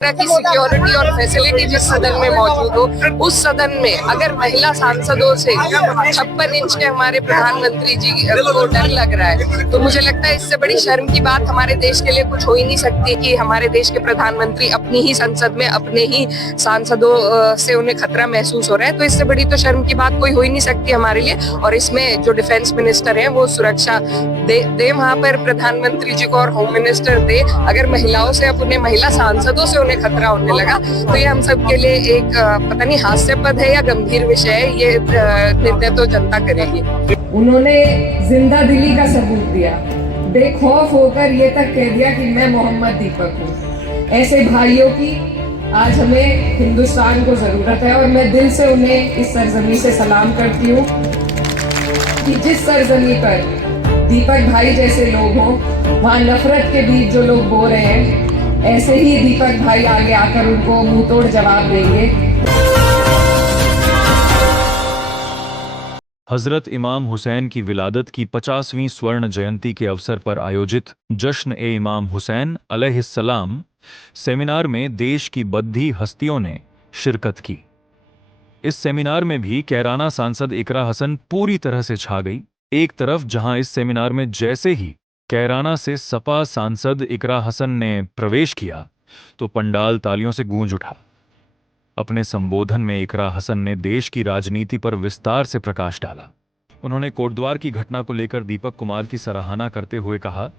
तरह की सिक्योरिटी और फैसिलिटी जिस सदन में मौजूद हो, उस सदन में अगर महिला सांसदों से 56 इंच के हमारे प्रधानमंत्री जी को डर लग रहा है, तो मुझे लगता है इससे बड़ी शर्म की बात हमारे देश के लिए कुछ हो ही नहीं सकती कि हमारे देश के प्रधानमंत्री अपनी ही संसद में अपने ही सांसदों से उन्हें खतरा महसूस हो रहा है। तो इससे बड़ी तो शर्म की बात कोई हो ही नहीं सकती हमारे लिए। और इसमें जो डिफेंस मिनिस्टर है वो सुरक्षा दे वहां पर प्रधानमंत्री जी को, और होम मिनिस्टर दे। अगर महिलाओं से अपने महिला सांसदों से उन्हें खतरा होने लगा तो ये हम सब के लिए एक पता नहीं हास्यास्पद है या गंभीर विषय है। ये निर्णय तो जनता करेगी। उन्होंने जिंदा दिली का सबूत दिया, बेखौफ होकर ये तक कह दिया कि मैं मोहम्मद दीपक हूँ। ऐसे भाइयों की आज हमें हिंदुस्तान को जरूरत है और मैं दिल से उन्हें इस सरजमी से सलाम करती हूँ कि जिस सरजमी पर दीपक भाई जैसे लोग हों, वहाँ नफरत के बीच जो लोग बो रहे हैं, ऐसे ही दीपक भाई आगे आकर उनको मुंह तोड़ जवाब देंगे। हजरत इमाम हुसैन की विलादत की 50वीं स्वर्ण जयंती के अवसर पर आयोजित जश्न-ए-इमाम हुसैन अलैहिस्सलाम सेमिनार में देश की बद्धी हस्तियों ने शिरकत की। इस सेमिनार में भी कैराना सांसद इकरा हसन पूरी तरह से छा गई। एक तरफ जहां इस सेमिनार में जैसे ही कैराना से सपा सांसद इकरा हसन ने प्रवेश किया तो पंडाल तालियों से गूंज उठा। अपने संबोधन में इकरा हसन ने देश की राजनीति पर विस्तार से प्रकाश डाला। उन्होंने कोटद्वार की घटना को लेकर दीपक कुमार की सराहना करते हुए कहा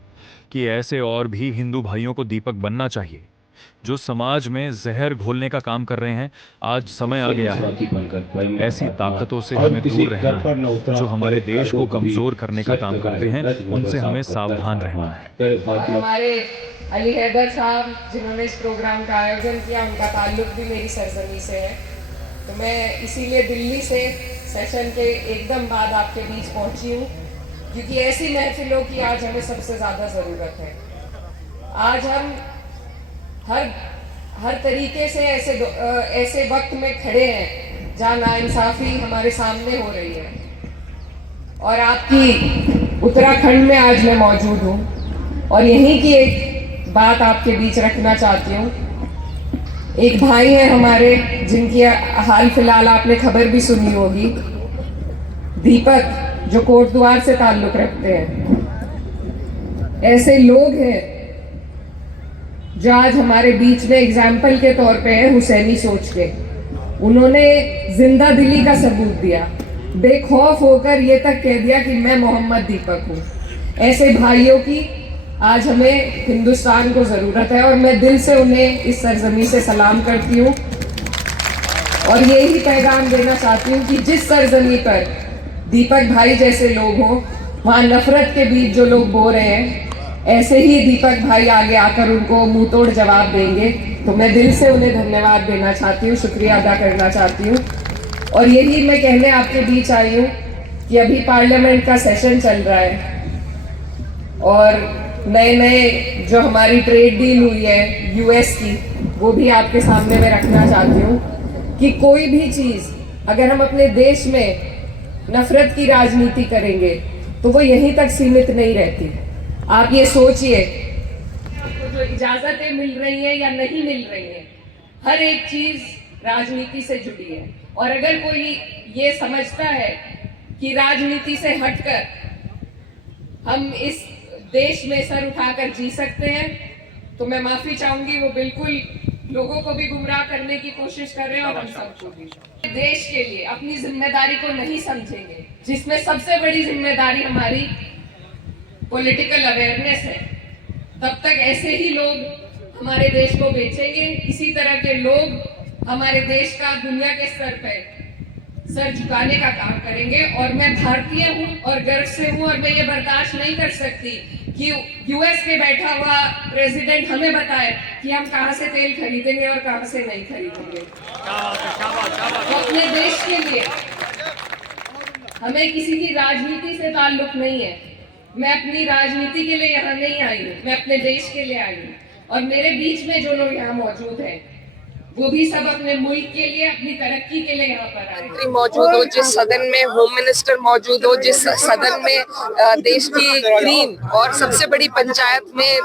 कि ऐसे और भी हिंदू भाइयों को दीपक बनना चाहिए जो समाज में जहर घोलने का काम कर रहे हैं। आज समय आ गया है ऐसी ताकतों से हमें दूर रहना है जो हमारे देश को कमजोर करने का काम करते हैं, उनसे हमें सावधान रहना है। हमारे अली हैदर साहब जिन्होंने इस प्रोग्राम का आयोजन किया, उनका ताल्लुक भी मेरी सरजमी से है, तो मैं इसीलिए दिल्ली से सेशन के एकदम बाद आपके बीच पहुंची हूँ, क्योंकि ऐसी महफिलों की आज हमें सबसे ज्यादा जरूरत है। आज हम हर तरीके से ऐसे वक्त में खड़े हैं जहाँ नाइंसाफी हमारे सामने हो रही है, और आपकी उत्तराखंड में आज मैं मौजूद हूँ और यहीं की एक बात आपके बीच रखना चाहती हूँ। एक भाई है हमारे जिनकी हाल फिलहाल आपने खबर भी सुनी होगी, दीपक, जो कोटद्वार से ताल्लुक रखते हैं। ऐसे लोग हैं जो आज हमारे बीच में एग्जाम्पल के तौर पे है हुसैनी सोच के। उन्होंने जिंदा दिली का सबूत दिया, बेखौफ होकर ये तक कह दिया कि मैं मोहम्मद दीपक हूँ। ऐसे भाइयों की आज हमें हिंदुस्तान को जरूरत है और मैं दिल से उन्हें इस सरजमी से सलाम करती हूँ और यही पैगाम देना चाहती हूँ कि जिस सरजमी पर दीपक भाई जैसे लोग हों, वहाँ नफरत के बीच जो लोग बो रहे हैं, ऐसे ही दीपक भाई आगे आकर उनको मुंह तोड़ जवाब देंगे। तो मैं दिल से उन्हें धन्यवाद देना चाहती हूँ, शुक्रिया अदा करना चाहती हूँ। और यही मैं कहने आपके बीच आई हूँ कि अभी पार्लियामेंट का सेशन चल रहा है और नए जो हमारी ट्रेड डील हुई है यूएस की, वो भी आपके सामने मैं रखना चाहती हूँ कि कोई भी चीज़ अगर हम अपने देश में नफरत की राजनीति करेंगे तो वो यहीं तक सीमित नहीं रहती। आप ये सोचिए, आपको जो इजाजतें मिल रही हैं या नहीं मिल रही हैं, हर एक चीज राजनीति से जुड़ी है। और अगर कोई ये समझता है कि राजनीति से हटकर हम इस देश में सर उठाकर जी सकते हैं, तो मैं माफी चाहूंगी, वो बिल्कुल लोगों को भी गुमराह करने की कोशिश कर रहे हैं और हम सबको भी। देश के लिए अपनी जिम्मेदारी को नहीं समझेंगे, जिसमें सबसे बड़ी जिम्मेदारी हमारी पॉलिटिकल अवेयरनेस है, तब तक ऐसे ही लोग हमारे देश को बेचेंगे। इसी तरह के लोग हमारे देश का दुनिया के स्तर पर सर झुकाने का काम करेंगे। और मैं भारतीय हूँ और गर्व से हूँ और मैं ये बर्दाश्त नहीं कर सकती कि यूएस में बैठा हुआ प्रेसिडेंट हमें बताए कि हम कहाँ से तेल खरीदेंगे और कहाँ से नहीं खरीदेंगे। तो अपने देश के लिए हमें किसी की राजनीति से ताल्लुक नहीं है। मैं अपनी राजनीति के लिए यहाँ नहीं आई हूँ, मैं अपने देश के लिए आई हूँ। और मेरे बीच में जो लोग यहाँ मौजूद हैं, वो भी सब अपने मुल्क के लिए, अपनी तरक्की के लिए यहाँ पर आए। मंत्री मौजूद हो, जिस सदन में होम मिनिस्टर मौजूद हो, जिस सदन में देश की ग्रीन और सबसे बड़ी पंचायत में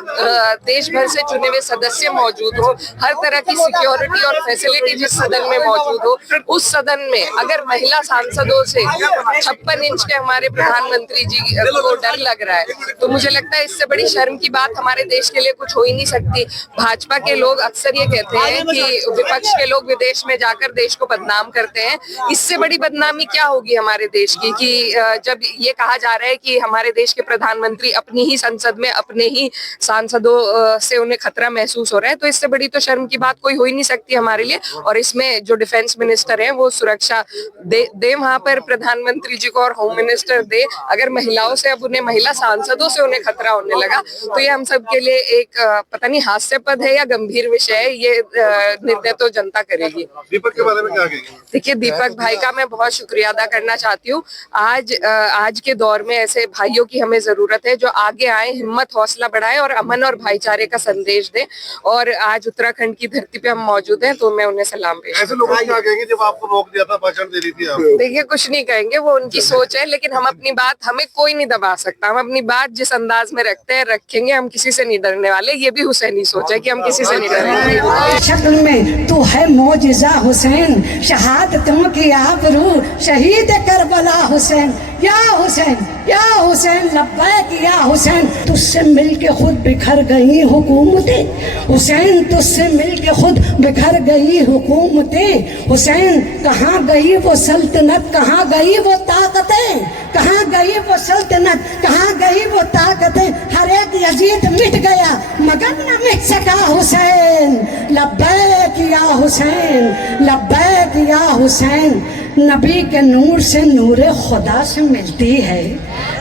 देश भर से चुने हुए सदस्य मौजूद हो, हर तरह की सिक्योरिटी और फैसिलिटी जिस सदन में मौजूद हो, उस सदन में अगर महिला सांसदों से 56 इंच के हमारे प्रधानमंत्री जी को डर लग रहा है, तो मुझे लगता है इससे बड़ी शर्म की बात हमारे देश के लिए कुछ हो ही नहीं सकती। भाजपा के लोग अक्सर ये कहते हैं कि विपक्ष के लोग विदेश में जाकर देश को बदनाम करते हैं। इससे बड़ी बदनामी क्या होगी हमारे देश की कि जब ये कहा जा रहा है कि हमारे देश के प्रधानमंत्री अपनी ही संसद में अपने ही सांसदों से उन्हें खतरा महसूस हो रहा है, तो इससे बड़ी तो शर्म की बात कोई हो ही नहीं सकती हमारे लिए। और इसमें जो डिफेंस मिनिस्टर है वो सुरक्षा दे वहां पर प्रधानमंत्री जी को, और होम मिनिस्टर दे। अगर महिलाओं से अब उन्हें, महिला सांसदों से उन्हें खतरा होने लगा, तो ये हम सब के लिए एक पता नहीं हास्यास्पद है या गंभीर विषय है। ये निर्णय तो जनता करेगी। दीपक के बारे में क्या कहेंगे? देखिए, दीपक भाई का मैं बहुत शुक्रिया अदा करना चाहती हूँ। आज के दौर में ऐसे भाइयों की हमें जरूरत है जो आगे आए, हिम्मत हौसला बढ़ाए और अमन और भाईचारे का संदेश दे। और आज उत्तराखंड की धरती पे हम मौजूद हैं, तो मैं उन्हें सलाम पेश। ऐसे लोग क्या कहेंगे जब आपको रोक दिया था, भाषण दे रही थी आप? देखिए, कुछ नहीं कहेंगे, वो उनकी सोच है, लेकिन हम अपनी बात, हमें कोई नहीं दबा सकता। हम अपनी बात जिस अंदाज में रखते हैं रखेंगे, हम किसी से नहीं डरने वाले। ये भी हुसैनी सोच है कि हम किसी से नहीं डरेंगे। शक्ल में तू है मौजिज़ा हुसैन, शहादतों की आबरू शहीद करबला हुसैन। या हुसैन, या हुसैन, लब्बैक या हुसैन। तुझसे मिलके खुद बिखर गई हुकूमतें हुसैन, तुझसे मिलके खुद बिखर गई हुकूमतें हुसैन। कहाँ गई वो सल्तनत, कहाँ गई वो ताकतें, कहाँ गई वो सल्तनत, कहाँ गई वो ताकतें। हर एक यजीद मिट गया मगर न मिट सका हुसैन। लब्बैक या हुसैन, लब्बैक या हुसैन। नबी के नूर से नूरे खुदा से मिलती है,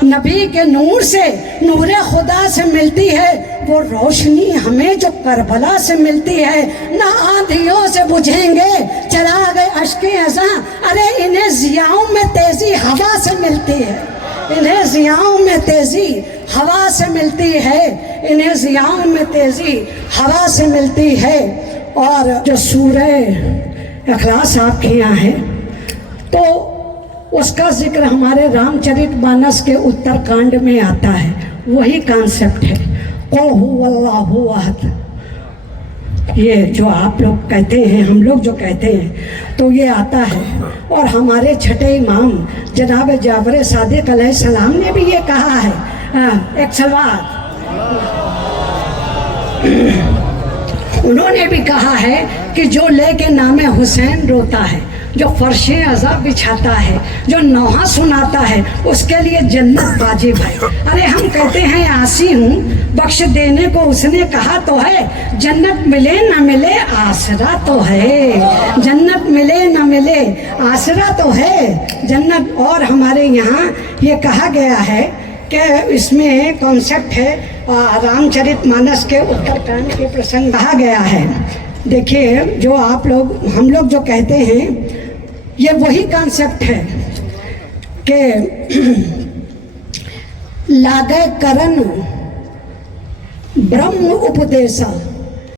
नबी के नूर से नूरे खुदा से मिलती है वो रोशनी हमें जो करबला से मिलती है। ना आंधियों से बुझेंगे चला गए अश्के अज़ां, अरे इन्हें ज़ियाओं में तेजी हवा से मिलती है, इन्हें ज़ियाओं में तेजी हवा से मिलती है, इन्हें ज़ियाओं में तेजी हवा से मिलती है। और जो सूरह इखलास आपके यहाँ है, तो उसका जिक्र हमारे रामचरितमानस के उत्तरकांड में आता है। वही कॉन्सेप्ट है, क़ुल हुवल्लाहु अहद। ये जो आप लोग कहते हैं, हम लोग जो कहते हैं, तो ये आता है। और हमारे छठे इमाम जनाब जाफर सादिक अलैहिस्सलाम ने भी ये कहा है। एक सवाल, उन्होंने भी कहा है कि जो लेके नामे हुसैन रोता है, जो फर्शे अज़ाब बिछाता है, जो नौहा सुनाता है, उसके लिए जन्नत वाजिब है। अरे हम कहते हैं आसी हूँ, बख्श देने को उसने कहा तो है, जन्नत मिले न मिले आसरा तो है, जन्नत मिले न मिले आसरा तो है जन्नत। और हमारे यहाँ ये कहा गया है कि इसमें कॉन्सेप्ट है, रामचरितमानस के उत्तरकांड के प्रसंग कहा गया है। देखिए, जो आप लोग, हम लोग जो कहते हैं, ये वही कॉन्सेप्ट है कि लागे करन ब्रह्म उपदेशा